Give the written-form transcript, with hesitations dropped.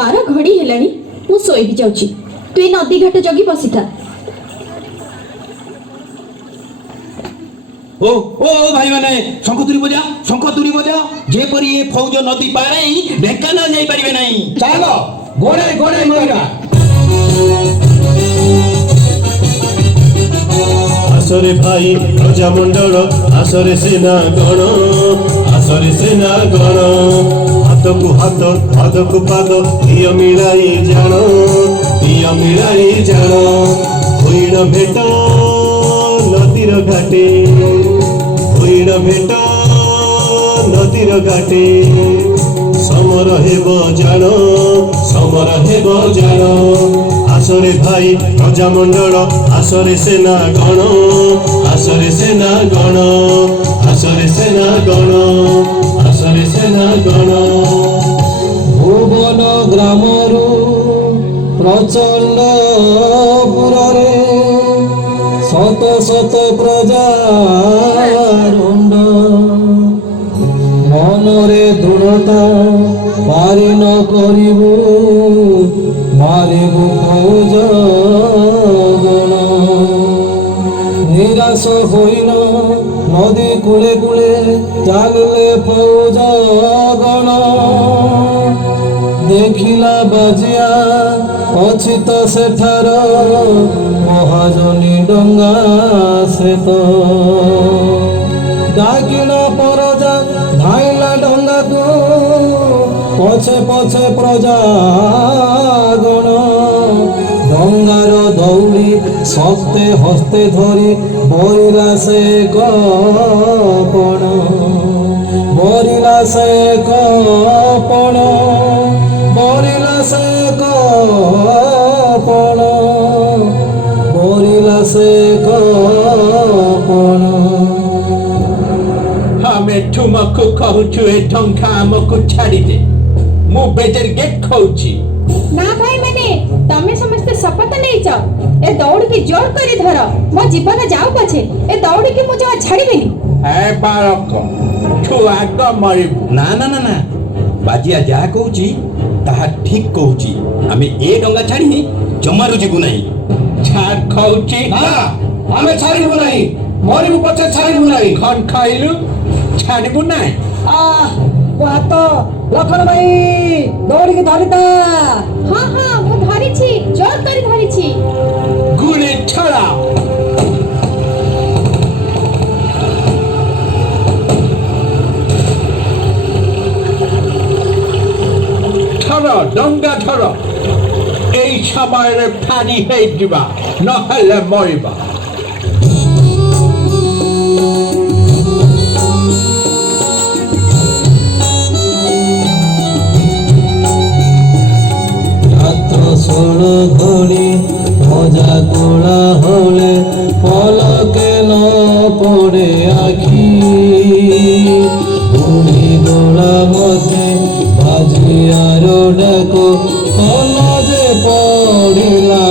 12 घड़ी हेलानी मु सोई भी जाउची तू नदी घाट जगी बसिथा। ओ ओ भाई माने शंख तुरी बजा जेपरी ए फौज नदी पारे ढेकाना जाई परिबे नहीं। चलो गोड़े गोड़े मरा आसरे भाई प्रजामंडल आसरे सेना गण हाथ को हाथ पाद को पाद दिय मिलाई जान होइण भेट नदीर घाटे नदीर घाटे समर हेब जान आसरे भाई प्रजामंडल आसरे सेना गण आसरे सेना गण भुवन ग्रामरू प्रचंड पुरे शत शत प्रजा रुंड मनरे दृढ़ता पारि न करिबु मारिबु फौज गण निराश होइन नदी कूले कूले चालिले फौज गण देखिला बाजिया अछि तो सेठार महाजनी डंगा से तो डाकिन परजा धाइला डंगा को पछे पछे प्रजा गण डंगार दौड़ी सस्ते हस्ते धरी बरिला से कपण बरिला से कपण हमें ठुमको कहूछु ए ठंका हमको छाड़ी दे मु बेजर गेट खाउची ना भाई माने तमे समस्त शपथ नहीं छ ए दौड़ के जोर करी धर मो जीवन जाऊ पछे ए दौड़ के मु जवा छाड़ी बेनी। ए बालक ठु आग मरिबु ना ना ना ना बाजिया जा कहूची ताहा ठीक कहूची हमें ए डंगा छाड़ी जमारू जीबु नहीं छाड़ खाउची ना हमें छाड़िबु नहीं मरिबु पछे छाड़िबु नहीं खन खाइलु छाड़िबु नहीं हाथ लखन भाई दौड़ के धरिता हां हां मु धरी छी जोर करी धरी छी गुले छड़ा डंगा धर এই সময়ের ফানি হয়ে দিবা নহলে মরিবা। ষোল ঘড়ি মজা কোড়া হলে পলকে ন পড়ে আখি ঘুড়ি দোড়া মধ্যে বাজিয়ার ডাকো কল যে পড়িলা